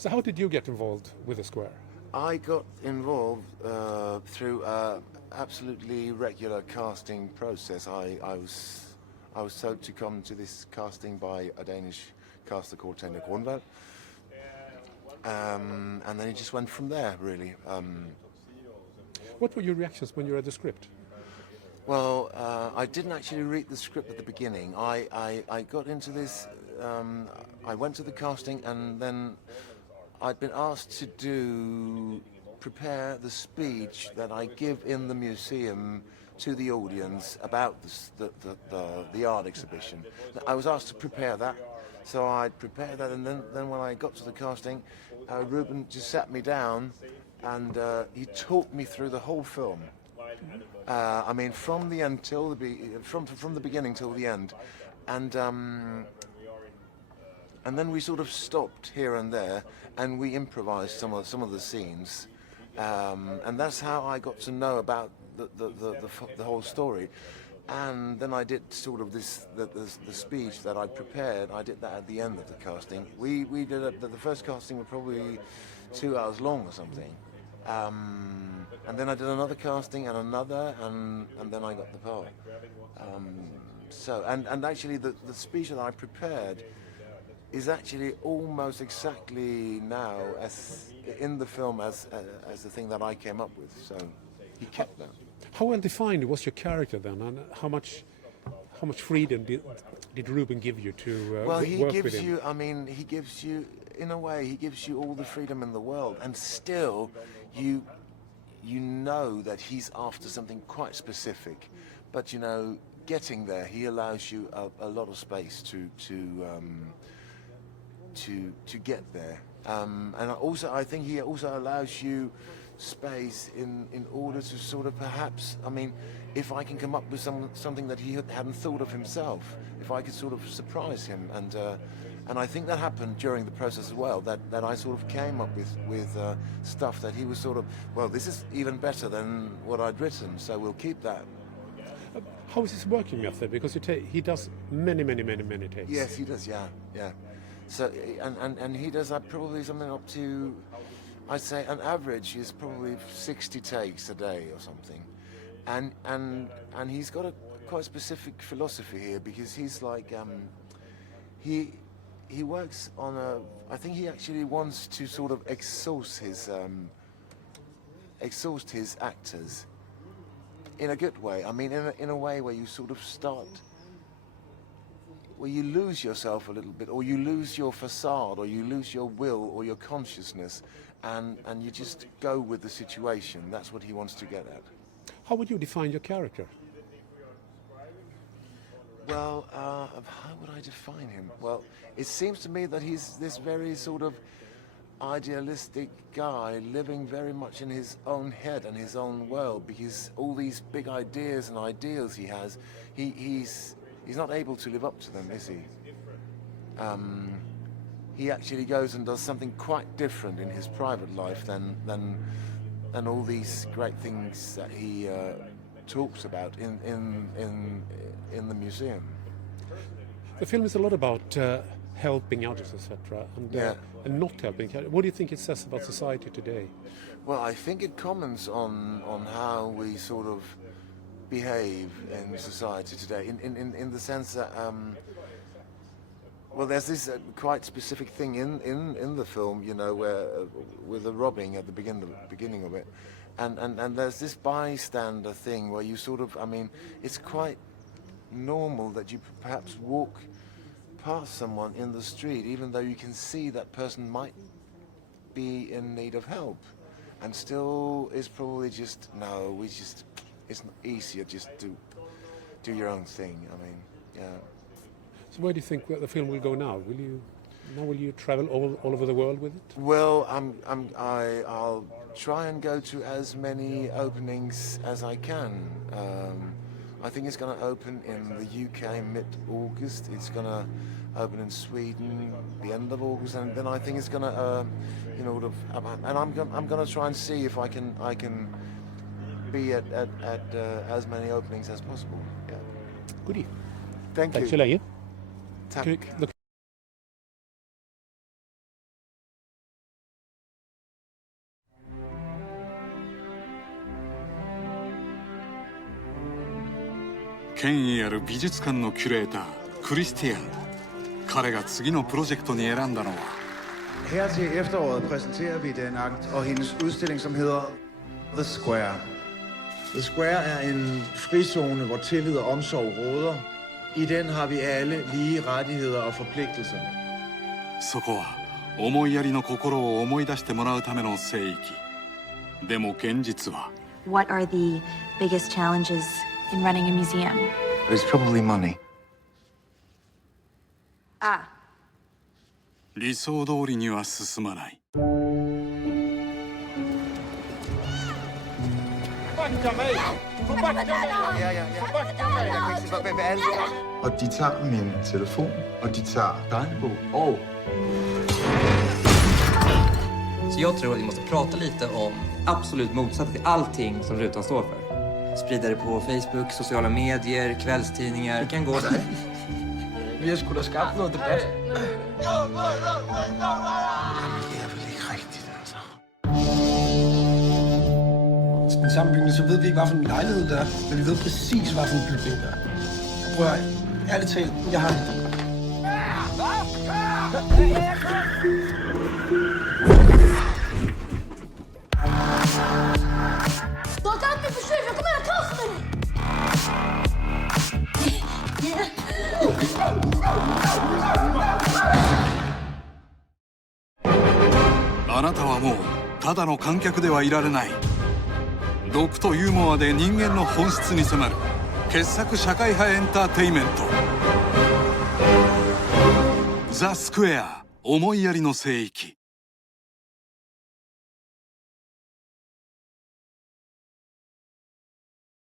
So how did you get involved with the Square? I got involved through absolutely regular casting process. I was told to come to this casting by a Danish caster called Tender Grunwald, and then it just went from there, really. What were your reactions when you read the script? Well, I didn't actually read the script at the beginning. I got into this, I went to the casting, and then I'd been asked to prepare the speech that I give in the museum to the audience about the art exhibition. I was asked to prepare that, so I prepared that, and then when I got to the casting, Ruben just sat me down, and he talked me through the whole film. I mean, from the end till from the beginning till the end, and then we sort of stopped here and there, and we improvised some of the scenes, and that's how I got to know about the whole story. And then I did sort of the speech that I prepared. I did that at the end of the casting. We did it. The first casting was probably 2 hours long or something. And then I did another casting and another, and then I got the part. So actually the speech that I prepared is actually almost exactly now as in the film as the thing that I came up with. So he kept that. How well defined was your character then, and how much freedom did Ruben give you to well, he work gives with him? you. I mean, he gives you, in a way, he gives you all the freedom in the world, and still, you know that he's after something quite specific. But getting there, he allows you a lot of space to get there. And also, I think he also allows you space in order to sort of perhaps, I mean, if I can come up with something that he hadn't thought of himself, if I could sort of surprise him, and I think that happened during the process as well, that I sort of came up with stuff that he was sort of, well, this is even better than what I'd written, so we'll keep that. How is his working method? Because he does many takes. Yes, he does, yeah. So, and he does probably something up to, I'd say an average is probably 60 takes a day or something. And he's got a quite specific philosophy here, because he's like, he works on I think he actually wants to sort of exhaust his actors in a good way. I mean, in a way where you sort of where you lose yourself a little bit, or you lose your facade, or you lose your will or your consciousness, and you just go with the situation. That's what he wants to get at. How would you define your character? Well, how would I define him? Well, it seems to me that he's this very sort of idealistic guy living very much in his own head and his own world, because all these big ideas and ideals he has, he's not able to live up to them, is he? He actually goes and does something quite different in his private life than all these great things that he talks about in the museum. The film is a lot about helping others, etc., and not helping. What do you think it says about society today? Well, I think it comments on how we sort of behave in society today, in the sense that well, there's this quite specific thing in the film, where with the robbing at the beginning of it, and there's this bystander thing where you sort of, I mean, it's quite normal that you perhaps walk past someone in the street, even though you can see that person might be in need of help, and still it's probably just, it's easier just to do your own thing. I mean, yeah. So where do you think the film will go now? Will you travel all over the world with it? Well, I'll try and go to as many openings as I can. I think it's going to open in the UK mid-August. It's going to open in Sweden the end of August, and then I think it's going to, and I'm going to try and see if I can be at as many openings as possible. Yeah. Goodie. Thank you. Tack så länge. Tack. 権威ある美術館のキュレータークリスティアン。彼が次のプロジェクトに選んだのは Her til efteråret præsenterer vi den akt og hendes udstilling, som hedder The Square. The Square er en frizone, hvor tillid og omsorg råder. I den har vi alle lige rettigheder og forpligtelser. そこは思いやりの心を思い出してもらうための聖域。でも現実は What are the biggest challenges in running a museum? It's probably money. 理想通りには進まない。Og de tager min telefon, og de tager dagbog og... Så jag tror att vi måste prata lite om absolut motsatsen till allting som rutan står för. Sprida det på Facebook, sociala medier, kvällstidningar. Vi kan gå där. Vi har skulle ha skabt noget debat. Det er vel ikke rigtigt, altså. Den sammenbygning, så ved vi ikke, hvad for en lejlighed det er, men vi ved præcis, hvad for en bygning det er. Prøv at høre, ærligt talt, jeg har en idé. Du kan inte försöka, kom här, kasta dig! あなたはもうただの観客ではいられない。毒とユーモアで人間の本質に迫る傑作社会派エンターテイメント。ザ・スクエア思いやりの聖域。